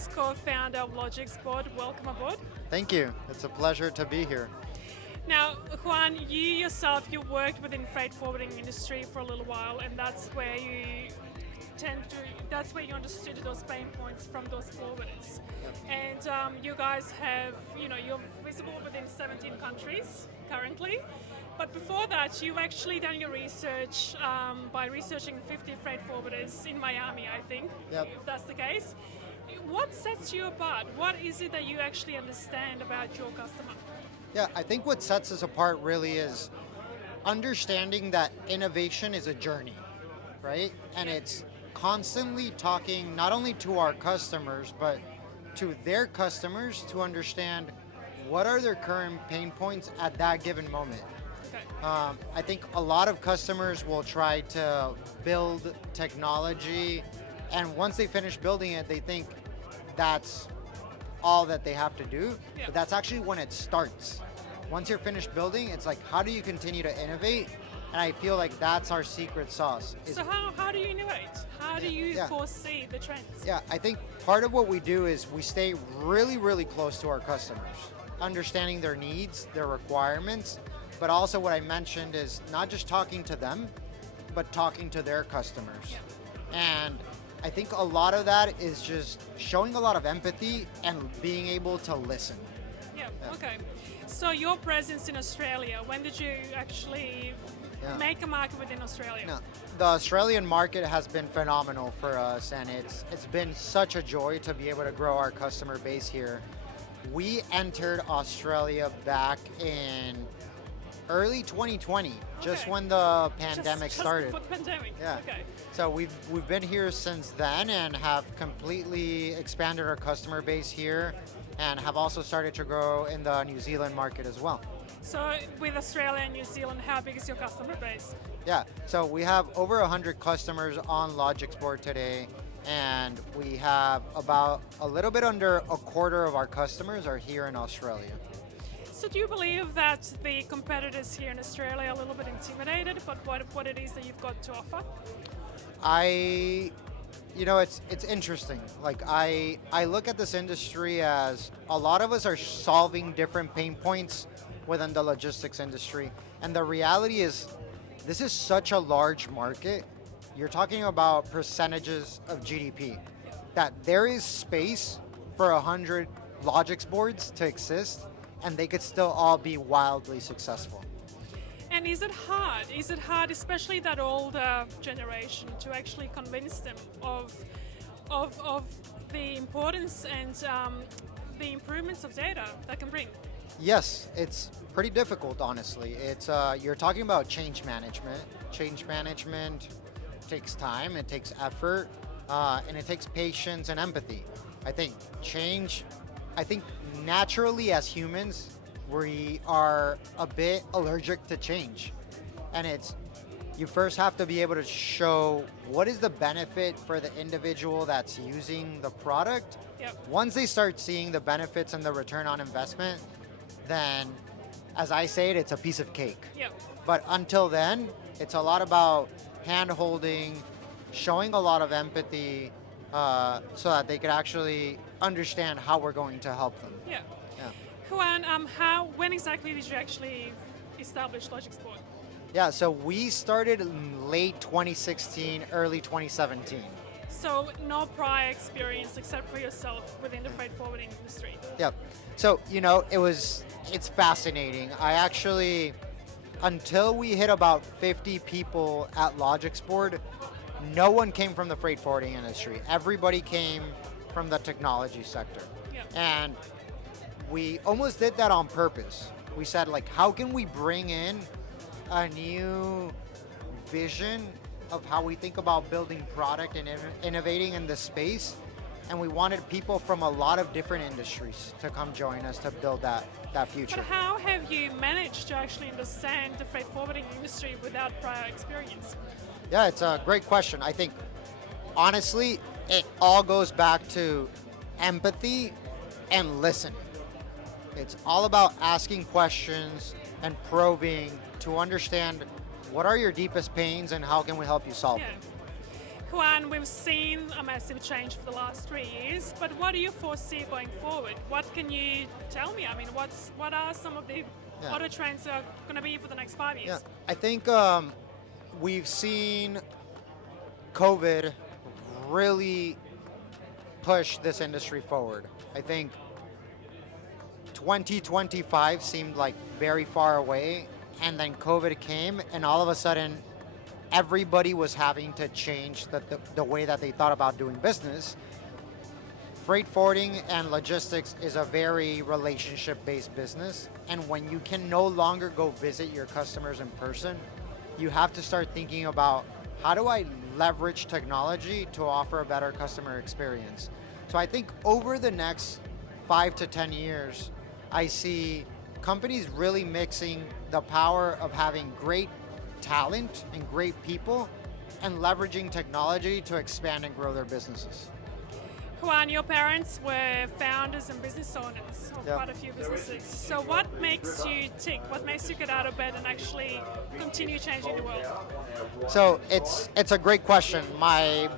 Alvarez, co-founder of Logixport. Welcome aboard. Thank you. It's a pleasure to be here. Now, Juan, you yourself, you worked within freight forwarding industry for a little while, and that's where you understood those pain points from those forwarders. Yep. And you guys have, you're visible within 17 countries currently. But before that, you've actually done your research by researching 50 freight forwarders in Miami, I think, Yep. if that's the case. What sets you apart? What is it that you actually understand about your customer? Yeah, I think what sets us apart really is understanding that innovation is a journey, right? And it's constantly talking not only to our customers, but to their customers to understand what are their current pain points at that given moment. Okay. I think a lot of customers will try to build technology, and once they finish building it, they think that's all that they have to do. Yeah. But that's actually when it starts. Once you're finished building, it's like, how do you continue to innovate? And I feel like that's our secret sauce. So how do you innovate? How do you Yeah. foresee the trends? Yeah, I think part of what we do is we stay really, really close to our customers, understanding their needs, their requirements, but also what I mentioned is not just talking to them, but talking to their customers. Yeah. And I think a lot of that is just showing a lot of empathy and being able to listen. Yeah, Yeah. okay. So your presence in Australia, when did you actually Yeah. make a market within Australia? No, the Australian market has been phenomenal for us, and it's been such a joy to be able to grow our customer base here. We entered Australia back in early 2020, just Okay. when the pandemic Just started. before the pandemic. Yeah. Okay. So we've been here since then and have completely expanded our customer base here, and have also started to grow in the New Zealand market as well. So with Australia and New Zealand, how big is your customer base? Yeah, so we have over 100 customers on Logixport today, and we have about a little bit under a quarter of our customers are here in Australia. So do you believe that the competitors here in Australia are a little bit intimidated about what it is that you've got to offer? It's interesting. Like I look at this industry as a lot of us are solving different pain points within the logistics industry, and the reality is this is such a large market. You're talking about percentages of GDP, that there is space for 100 Logix boards to exist, and they could still all be wildly successful. And is it hard? Is it hard, especially that older generation, to actually convince them of the importance and the improvements of data that can bring? Yes, it's pretty difficult, honestly. It's you're talking about change management. Change management takes time, it takes effort, and it takes patience and empathy. I think naturally as humans, we are a bit allergic to change. And you first have to be able to show what is the benefit for the individual that's using the product. Yep. Once they start seeing the benefits and the return on investment, then, as I say it, it's a piece of cake. Yep. But until then, it's a lot about hand-holding, showing a lot of empathy, so that they could actually understand how we're going to help them. Yeah. Yeah. Juan, when exactly did you actually establish Logixport? Yeah, so we started in late 2016, early 2017. So no prior experience except for yourself within the freight forwarding industry. Yep. So, it's fascinating. I actually, until we hit about 50 people at Logixport, no one came from the freight forwarding industry. Everybody came from the technology sector. Yeah. And we almost did that on purpose. We said, like, how can we bring in a new vision of how we think about building product and innovating in this space? And we wanted people from a lot of different industries to come join us to build that future. But how have you managed to actually understand the freight forwarding industry without prior experience? Yeah, it's a great question. I think, honestly, it all goes back to empathy and listening. It's all about asking questions and probing to understand what are your deepest pains and how can we help you solve Yeah. them. Juan, we've seen a massive change for the last 3 years, but what do you foresee going forward? What can you tell me? I mean, what are some of the Yeah. auto trends that are going to be for the next 5 years? I think we've seen COVID really push this industry forward. I think 2025 seemed like very far away, and then COVID came, and all of a sudden, everybody was having to change the way that they thought about doing business. Freight forwarding and logistics is a very relationship-based business, and when you can no longer go visit your customers in person, you have to start thinking about, how do I leverage technology to offer a better customer experience? So I think over the next 5 to 10 years, I see companies really mixing the power of having great talent and great people and leveraging technology to expand and grow their businesses. Juan, your parents were founders and business owners of Yep. quite a few businesses. So what makes you tick? What makes you get out of bed and actually continue changing the world? So it's a great question.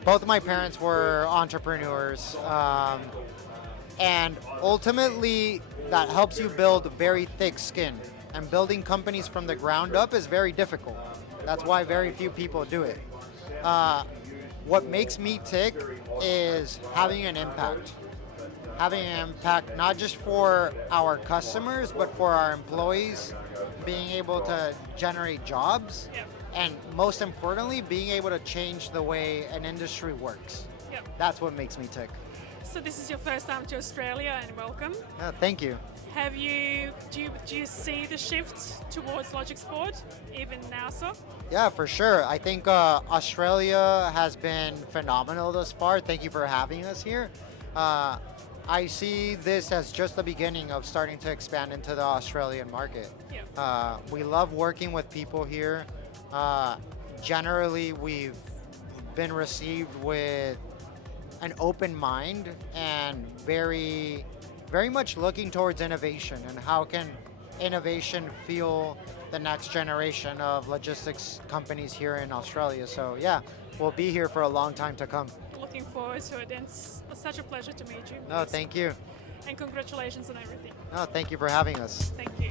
Both of my parents were entrepreneurs, and ultimately that helps you build very thick skin. And building companies from the ground up is very difficult. That's why very few people do it. What makes me tick is having an impact. Having an impact not just for our customers, but for our employees, being able to generate jobs, Yep. and most importantly, being able to change the way an industry works. Yep. That's what makes me tick. So this is your first time to Australia, and welcome. Thank you. Do you see the shift towards logic sport even now, so? Yeah, for sure. I think Australia has been phenomenal thus far. Thank you for having us here. I see this as just the beginning of starting to expand into the Australian market. Yeah. We love working with people here. Generally, we've been received with an open mind and very, very much looking towards innovation and how can innovation fuel the next generation of logistics companies here in Australia. So yeah, we'll be here for a long time to come. Looking forward to it. And it's such a pleasure to meet you. No, thank you. And congratulations on everything. No, thank you for having us. Thank you.